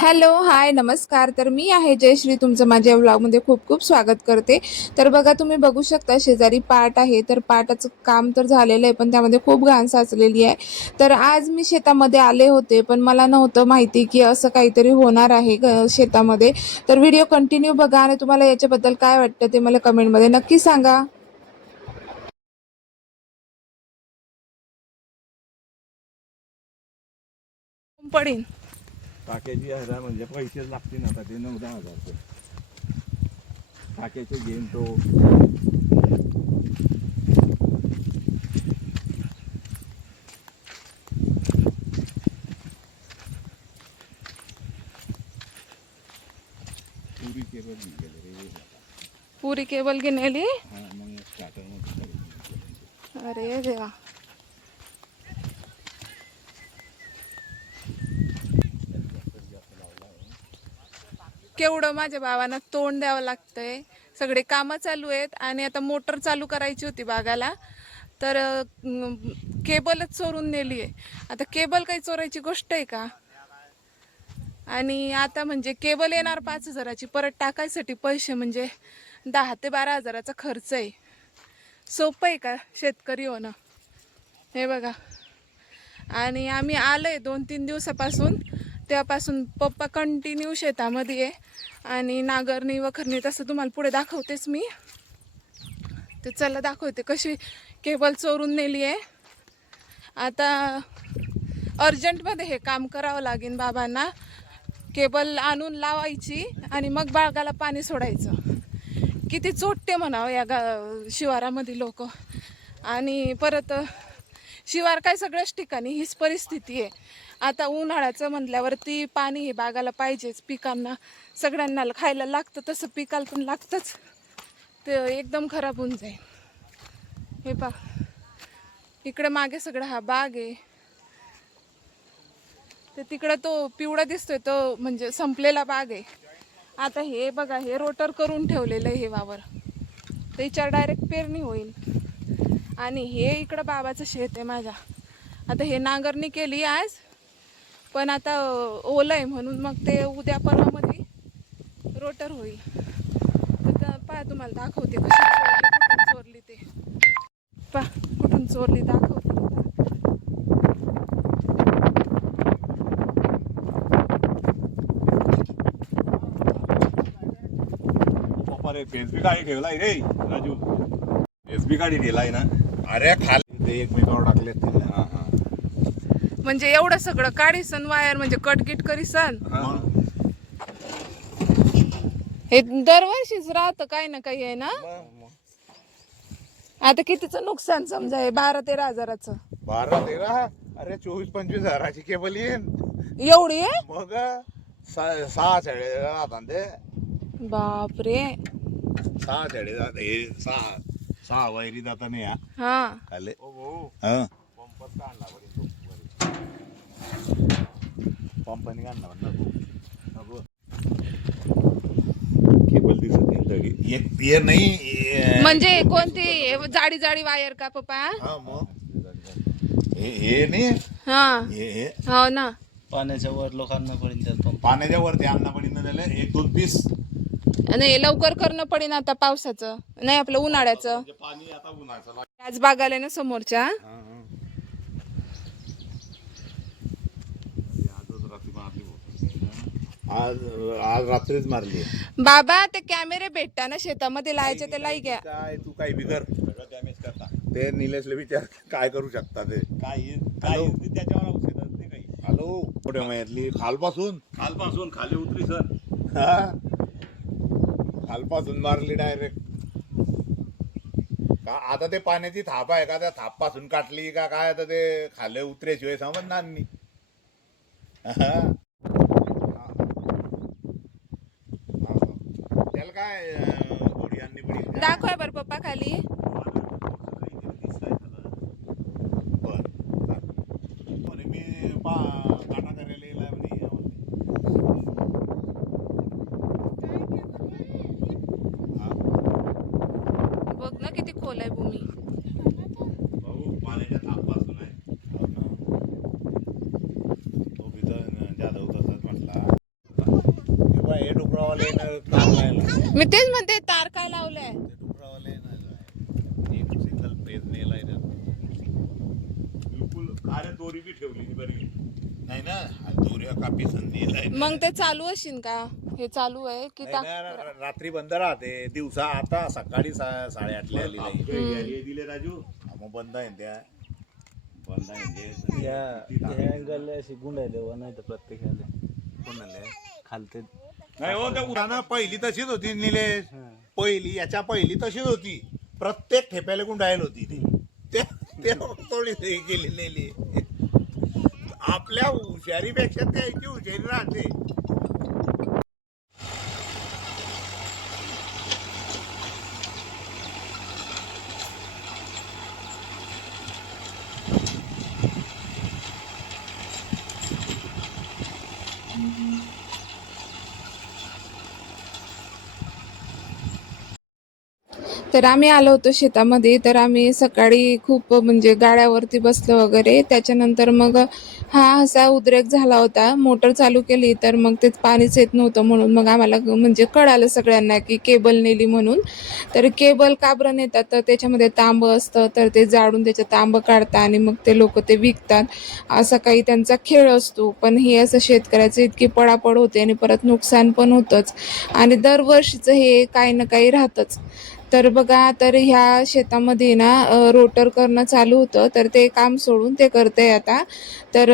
Hello hi नमस्कार. तर मी आहे जयश्री. तुमचं माझ्या व्लॉगमध्ये खूप खूप स्वागत करते. तर बघा तुम्ही बघू शकता शेजारी पाट आहे. तर पाटाचं काम तर झालेलं आहे पण त्यामध्ये खूप घाण साचलेली आहे. तर आज मी शेतामध्ये आले होते पण मला नव्हतं माहिती की असं काहीतरी होणार आहे ग- शेतामध्ये. तर व्हिडिओ कंटिन्यू बघा आणि तुम्हाला याच्याबद्दल काय वाटतं ते मला कमेंटमध्ये नक्की सांगा. पडेन. टाक्याची हज़ार म्हणजे पैसेच लागतील आता ते नऊ दहा हज़ार टाक्याचे घेईन तो. पुरी केबल मध्ये अरे देवा. केवढं माझ्या भावानं तोंड द्यावं लागतंय. सगळे कामं चालू आहेत आणि आता मोटर चालू करायची होती बागाला. तर केबलच चोरून नेली आहे. आता केबल काही चोरायची गोष्ट आहे का? आणि आता म्हणजे केबल येणार पाच हजाराची परत टाकायसाठी पैसे म्हणजे दहा ते बारा हजाराचा खर्च आहे. सोपं आहे का शेतकरी होणं? हे बघा. आणि आम्ही आलोय दोन तीन दिवसापासून. तेव्हापासून पप्पा कंटिन्यू शेतामध्ये आहे आणि नागरणी वखरणी तसं तुम्हाला पुढे दाखवतेच मी. तर चला दाखवते कशी केबल चोरून नेली आहे. आता अर्जंटमध्ये हे काम करावं लागेल बाबांना. केबल आणून लावायची आणि मग बाळगाला पाणी सोडायचं. किती चोट्टे म्हणावं या गा शिवारामध्ये लोक. आणि परत शिवार काय सगळ्याच ठिकाणी हीच परिस्थिती आहे. आता उन्हाळ्याचं म्हटल्यावरती पाणी हे बागाला पाहिजेच पिकांना सगळ्यांना खायला लागतं तसं पिकाला पण लागतंच. ते एकदम खराब होऊन जाईल. हे पा इकडे मागे सगळा हा बाग आहे. तर तिकडं तो पिवळा दिसतोय तो म्हणजे संपलेला बाग आहे. आता हे बघा हे रोटर करून ठेवलेलं आहे हे वावर. त्याच्यावर डायरेक्ट पेरणी होईल. आणि हे इकडं बाबाचं शेत आहे माझ्या. आता हे नांगरणी केली आज पण आता ओलं आहे म्हणून मग ते उद्या परवामध्ये रोटर होईल. तर पहा तुम्हाला दाखवते कशी चोरली कुठून चोरली ते. पहा कुठून चोरली दाखवते पप्पा फेसबी गाडी ठेवलाय रे राजू. फेसबी गाडी ठेवलाय ना. अरे खाली ते एकमेकावर टाकले हा हा. म्हणजे एवढं सगळं काढीसन वायर म्हणजे कटकिट करीसन हा. हे दरवर्षीच राहतं काही ना काही आहे ना? आता कितीचं नुकसान समजा हे बारा तेरा हजाराचं? बारा तेरा? अरे चोवीस पंचवीस हजाराची केबल येईन. एवढी आहे? मग सा- सहा छेडे राहतात ते बापरे. सहा छेडे जात हे सहा सहा जाताना या. हा. खाले. हा पंपाने काढला नको. केबल दिसत नाही तरी. एक नाही म्हणजे कोणती? जाडी जाडी वायर का पप्पा? हा मग. हे हे नाही. हा. हे हे. हो ना. पाण्याच्या वर लोकांना पंप. पाण्याच्या वरती अन्नापडीनं दिले एक दोन पीस आणि हे लवकर करणं पडेल आता पावसाचं. नाही आपलं उन्हाळ्याचं. म्हणजे पाणी आता आज बागाला ना समोरच्या. हा, हा. आज आज रात्रीच मारली. बाबा ते कॅमेरे भेटता ना शेतामध्ये लावायचे ते लाई घ्या काय तू काही बिगर. सगळं डॅमेज करता. ते निलेशला विचार काय करू शकता ते? काय काय त्याच्यावर औषध नाही काही. हॅलो? कुठे माहितली खालपासून? खालपासून खाली उतरी सर. खालपासून मारली डायरेक्ट का आता ते पाण्याची थाप आहे का? त्या थापपासून काटली का? काय आता ते खाले उतरेशिवाय समजणार नाही. त्याला काय अं, घोडी आणली दाखवा बरं पप्पा खाली बर म्हणे मी पा काटा करायला येईल म्हणे हा. बघ ना किती खोल आहे भूमी भाऊ पाण्याच्या थापासून आहे हो ना. तो बी तर ज्यादा तार लायला मी तेच म्हणते तार काय लावलंय? ते डुकरावाले ना काय. एक सिंगल पेज नेलाय ना. बिलकुल अरे दोरी बी ठेवली बरी. नाही ना हा कापी नेलाय मग ते चालू असेल का? हे चालू आहे की नाही रात्री बंद राहते. दिवसा आता सकाळी सा- साडेआठला आली नाही दिले राजू. मग बंद आहे त्या. बंद आहे ते. या अँगलला अशी गुंडायले व नाही तर प्रत्येकाला कोणाला? खालते. नाही हो त्या उठाना पहिली तशीच होती निलेश. पहिली याच्या पहिली तशीच होती. प्रत्येक ठेप्याला गुंडायल होती ती. ते ते थोडी हे आपल्या हुशारीपेक्षा त्याची हुशारी राहते. तर आम्ही आलो होतो शेतामध्ये तर आम्ही सकाळी खूप म्हणजे गाड्यावरती बसलो वगैरे. त्याच्यानंतर मग हा असा उद्रेक झाला होता. मोटर चालू केली तर मग ते पाणीच येत नव्हतं म्हणून मग आम्हाला म्हणजे कळालं सगळ्यांना की केबल नेली म्हणून. तर केबल का बरं नेतात तर त्याच्यामध्ये तांबं असतं तर ते जाळून त्याचं तांबं काढतात आणि मग ते लोक ते विकतात. असा काही त्यांचा खेळ असतो. पण हे असं शेतकऱ्याचं इतकी पडापड होते आणि परत नुकसान पण होतंच. आणि दरवर्षीचं हे काही ना काही राहतंच. तर बघा तर ह्या शेतामध्ये ना रोटर करणं चालू होतं. तर ते काम सोडून ते करते आता. तर